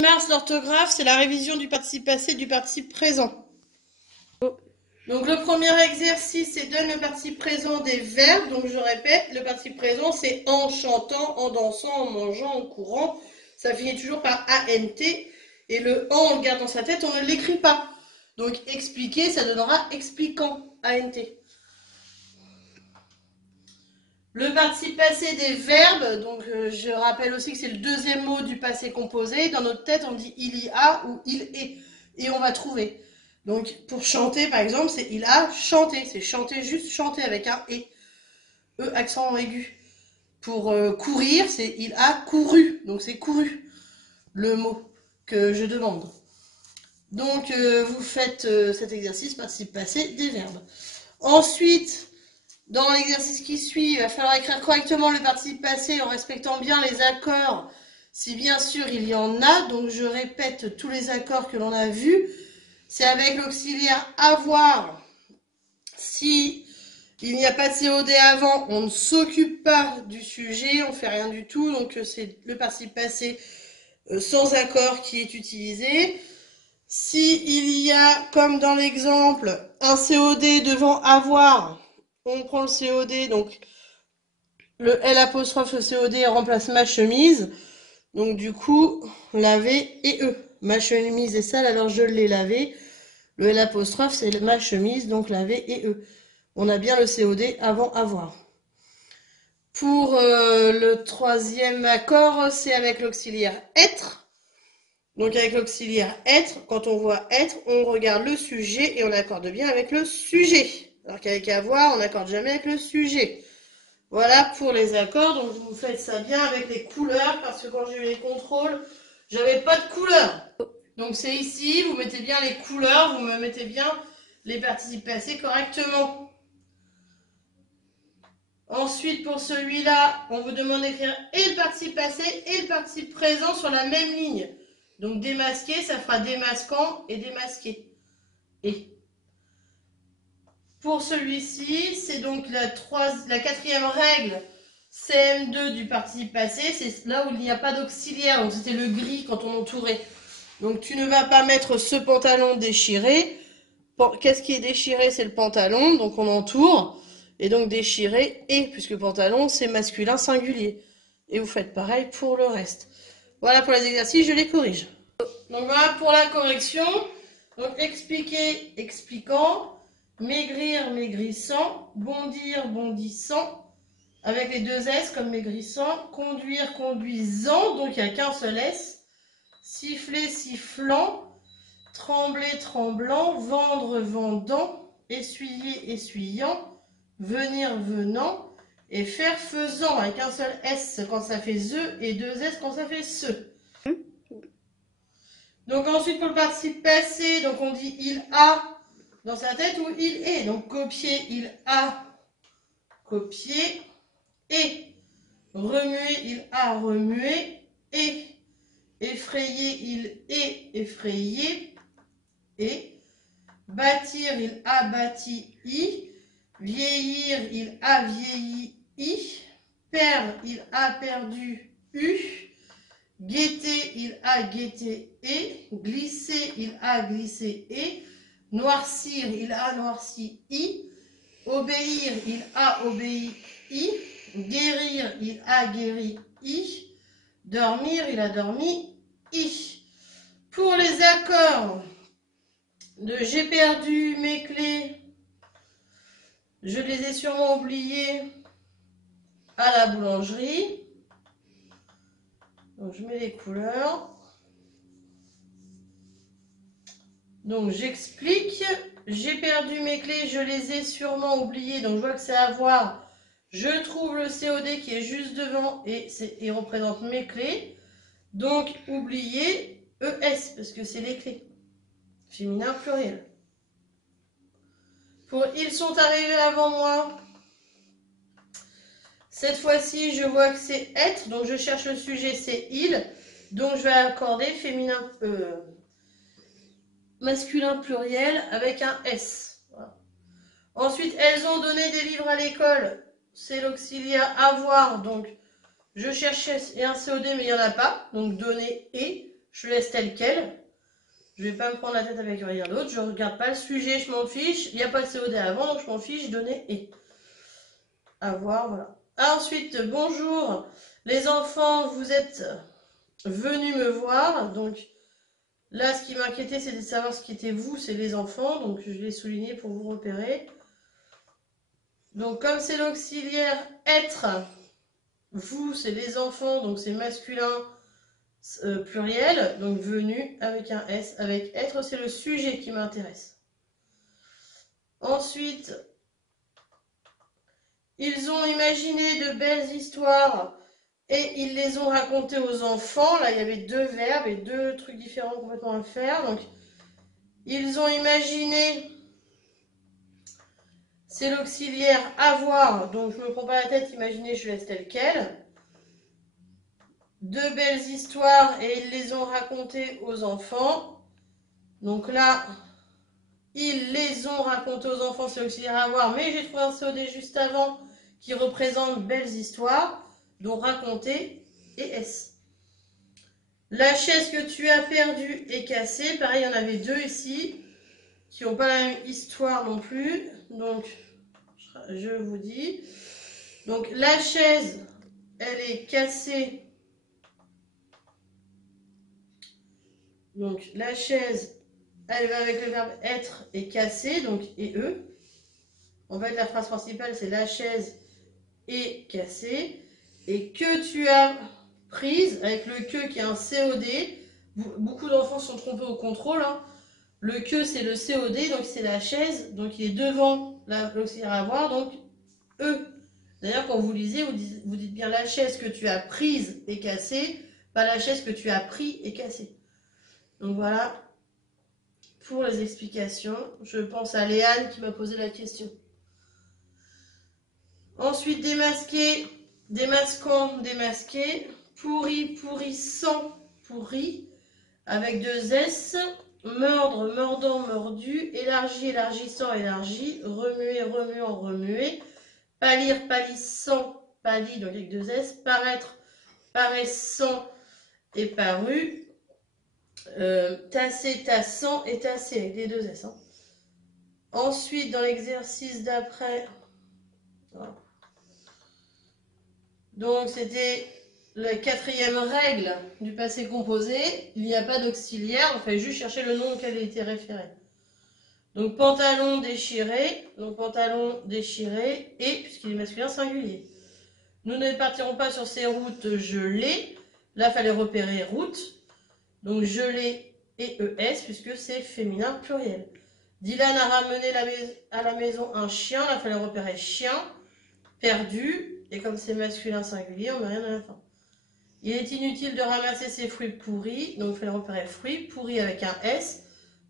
Mars, l'orthographe, c'est la révision du participe passé et du participe présent. Donc le premier exercice, c'est donne le participe présent des verbes. Donc je répète, le participe présent, c'est en chantant, en dansant, en mangeant, en courant. Ça finit toujours par ANT. Et le en, on le garde dans sa tête, on ne l'écrit pas. Donc expliquer, ça donnera expliquant, ANT. Le participe passé des verbes, donc je rappelle aussi que c'est le deuxième mot du passé composé. Dans notre tête, on dit il y a ou il est. Et on va trouver. Donc pour chanter, par exemple, c'est il a chanté. C'est chanter, juste chanter avec un et. E, accent aigu. Pour courir, c'est il a couru. Donc c'est couru, le mot que je demande. Donc vous faites cet exercice, participe passé des verbes. Ensuite, dans l'exercice qui suit, il va falloir écrire correctement le participe passé en respectant bien les accords, si bien sûr il y en a. Donc je répète tous les accords que l'on a vus. C'est avec l'auxiliaire avoir. Si il n'y a pas de COD avant, on ne s'occupe pas du sujet, on ne fait rien du tout. Donc c'est le participe passé sans accord qui est utilisé. Si il y a, comme dans l'exemple, un COD devant avoir, on prend le COD, donc le L apostrophe COD remplace ma chemise. Donc du coup, laver et E. Ma chemise est sale, alors je l'ai lavée. Le L apostrophe, c'est ma chemise, donc laver et E. On a bien le COD avant avoir. Pour le troisième accord, c'est avec l'auxiliaire être. Donc avec l'auxiliaire être, quand on voit être, on regarde le sujet et on accorde bien avec le sujet. Alors qu'avec avoir, on n'accorde jamais avec le sujet. Voilà pour les accords, donc vous faites ça bien avec les couleurs, parce que quand j'ai eu les contrôles, j'avais pas de couleurs. Donc c'est ici, vous mettez bien les couleurs, vous me mettez bien les participes passés correctement. Ensuite, pour celui-là, on vous demande d'écrire et le participe passé et le participe présent sur la même ligne. Donc démasquer, ça fera démasquant et démasqué. Et pour celui-ci, c'est donc la quatrième règle CM2 du participe passé. C'est là où il n'y a pas d'auxiliaire. Donc c'était le gris quand on entourait. Donc tu ne vas pas mettre ce pantalon déchiré. Qu'est-ce qui est déchiré? C'est le pantalon. Donc on entoure. Et donc déchiré et, puisque pantalon, c'est masculin singulier. Et vous faites pareil pour le reste. Voilà pour les exercices, je les corrige. Donc voilà pour la correction. Donc expliquer, expliquant, maigrir, maigrissant, bondir, bondissant, avec les deux S comme maigrissant, conduire, conduisant, donc il n'y a qu'un seul S, siffler, sifflant, trembler, tremblant, vendre, vendant, essuyer, essuyant, venir, venant, et faire, faisant, avec un seul S quand ça fait ZE et deux S quand ça fait SE. Donc ensuite pour le participe passé, donc on dit il a dans sa tête ou il est. Donc copier, il a copié. Et remuer, il a remué. Et effrayer, il est effrayé. Et bâtir, il a bâti. I. Vieillir, il a vieilli. I. Perdre, il a perdu. U. Guetter, il a guetté et. Glisser, il a glissé et. Noircir, il a noirci i. Obéir, il a obéi i. Guérir, il a guéri i. Dormir, il a dormi i. Pour les accords de j'ai perdu mes clés, je les ai sûrement oubliées à la boulangerie. Donc je mets les couleurs. Donc j'explique. J'ai perdu mes clés, je les ai sûrement oubliées. Donc je vois que c'est à voir. Je trouve le COD qui est juste devant et il représente mes clés. Donc oublier ES parce que c'est les clés. Féminin pluriel. Pour ils sont arrivés avant moi. Cette fois-ci, je vois que c'est être, donc je cherche le sujet, c'est il. Donc je vais accorder féminin, masculin pluriel avec un S. Voilà. Ensuite, elles ont donné des livres à l'école. C'est l'auxiliaire avoir, donc je cherchais un COD mais il n'y en a pas. Donc donner et. je laisse tel quel. Je vais pas me prendre la tête avec rien d'autre. Je regarde pas le sujet, je m'en fiche. Il n'y a pas de COD avant, donc je m'en fiche. Donner et. À voir, voilà. Ensuite, bonjour. Les enfants, vous êtes venus me voir. Donc là, ce qui m'inquiétait, c'était de savoir ce qui était vous, c'est les enfants. Donc je l'ai souligné pour vous repérer. Donc comme c'est l'auxiliaire être, vous, c'est les enfants, donc c'est masculin pluriel, donc venu avec un S, avec être, c'est le sujet qui m'intéresse. Ensuite, ils ont imaginé de belles histoires et ils les ont racontées aux enfants. Là, il y avait deux verbes et deux trucs différents complètement à faire. Donc, ils ont imaginé, c'est l'auxiliaire avoir, donc je ne me prends pas la tête, imaginez, je laisse tel quel. De belles histoires et ils les ont racontées aux enfants. Donc là, ils les ont racontées aux enfants, c'est l'auxiliaire avoir, mais j'ai trouvé un COD juste avant qui représente belles histoires, donc raconter et S. La chaise que tu as perdue est cassée, pareil, il y en avait deux ici, qui n'ont pas la même histoire non plus, donc je vous dis. Donc la chaise, elle est cassée. Donc la chaise, elle va avec le verbe être et casser, donc et eux. En fait, la phrase principale, c'est la chaise est cassée. Et que tu as prise, avec le que qui est un COD. Beaucoup d'enfants se sont trompés au contrôle. Hein. Le que, c'est le COD, donc c'est la chaise. Donc il est devant l'auxiliaire avoir, donc eux. D'ailleurs, quand vous lisez, vous dites bien la chaise que tu as prise et cassée, pas la chaise que tu as pris et cassée. Donc voilà pour les explications. Je pense à Léane qui m'a posé la question. Ensuite, démasquer, démasquant, démasquer. Pourri, pourrissant, pourri, avec deux S. Mordre, mordant, mordu. Élargi, élargissant, élargi. Remuer, remuant, remuer. Pâlir, pâlissant, pâli, donc avec deux S. Paraître, paraissant et paru. Tasser, tassant et tasser avec les deux S. Hein. Ensuite, dans l'exercice d'après, voilà. Donc c'était la quatrième règle du passé composé. Il n'y a pas d'auxiliaire, on fait juste chercher le nom auquel il était référé. Donc pantalon déchiré, et, puisqu'il est masculin singulier. Nous ne partirons pas sur ces routes gelées. Là, il fallait repérer route. Donc gelé et ES, puisque c'est féminin pluriel. Dylan a ramené à la maison un chien. Là, il fallait repérer chien, perdu. Et comme c'est masculin singulier, on met rien à la fin. Il est inutile de ramasser ces fruits pourris. Donc il fallait repérer fruits, pourris avec un S,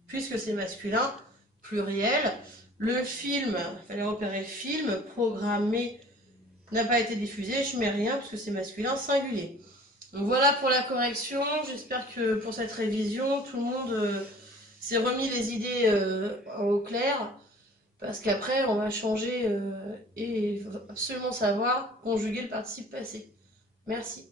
puisque c'est masculin pluriel. Le film, il fallait repérer film, programmé, n'a pas été diffusé. Je mets rien, puisque c'est masculin singulier. Donc voilà pour la correction, j'espère que pour cette révision, tout le monde s'est remis les idées au clair, parce qu'après on va changer et absolument savoir conjuguer le participe passé. Merci.